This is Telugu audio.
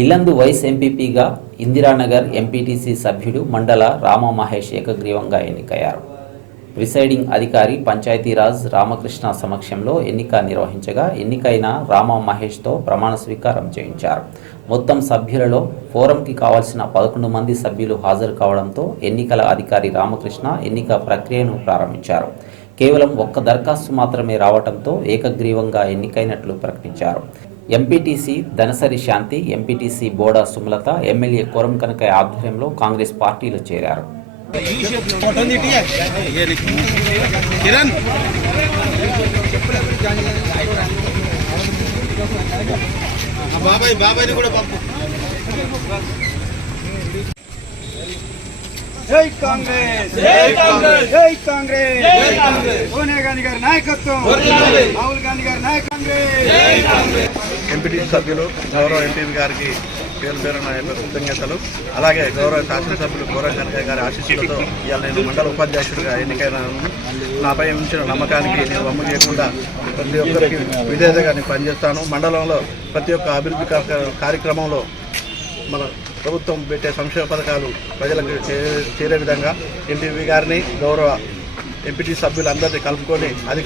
ఇల్లందు వైస్ ఎంపీపీగా ఇందిరానగర్ ఎంపీటీసీ సభ్యుడు మండల రామ మహేష్ ఏకగ్రీవంగా ఎన్నికయ్యారు. ప్రిసైడింగ్ అధికారి పంచాయతీరాజ్ రామకృష్ణ సమక్షంలో ఎన్నిక నిర్వహించగా ఎన్నికైన రామ మహేష్తో ప్రమాణ స్వీకారం చేయించారు. మొత్తం సభ్యులలో ఫోరంకి కావాల్సిన పదకొండు మంది సభ్యులు హాజరు కావడంతో ఎన్నికల అధికారి రామకృష్ణ ఎన్నిక ప్రక్రియను ప్రారంభించారు. కేవలం ఒక్క దరఖాస్తు మాత్రమే రావడంతో ఏకగ్రీవంగా ఎన్నికైనట్లు ప్రకటించారు. MPTC Danasari Shanti MPTC Boda Sumalatha MLA Koram Kanakaiah ఆధ్వర్యంలో కాంగ్రెస్ పార్టీలో చేరారు. కిరణ్. ఆ బాబాయ్ బాబాయ్ని కూడా పంపు. జై కాంగ్రెస్ జై కాంగ్రెస్ జై కాంగ్రెస్. జై కాంగ్రెస్. సోనియా గాంధీ గారి నాయకత్వం. రాహుల్ గాంధీ ఎంపీటీ సభ్యులు గౌరవ ఎంపీ గారికి పేరు పేరు నా యొక్క కృతజ్ఞతలు. అలాగే గౌరవ శాసనసభ్యులు గౌరవ కనకయ్య గారి ఆశీస్సులతో ఇవాళ నేను మండల ఉపాధ్యక్షుడిగా ఎన్నికైనాను. నాపై ఉంచిన నమ్మకానికి నేను వమ్ము చేయకుండా ప్రతి ఒక్కరికి విధేయతగా నేను పనిచేస్తాను. మండలంలో ప్రతి ఒక్క అభివృద్ధి కార్యక్రమంలో మన ప్రభుత్వం పెట్టే సంక్షేమ పథకాలు ప్రజలకు చేరే విధంగా ఎంపీపీ గారిని గౌరవ ఎంపీటీ సభ్యులందరినీ కలుపుకొని అధిక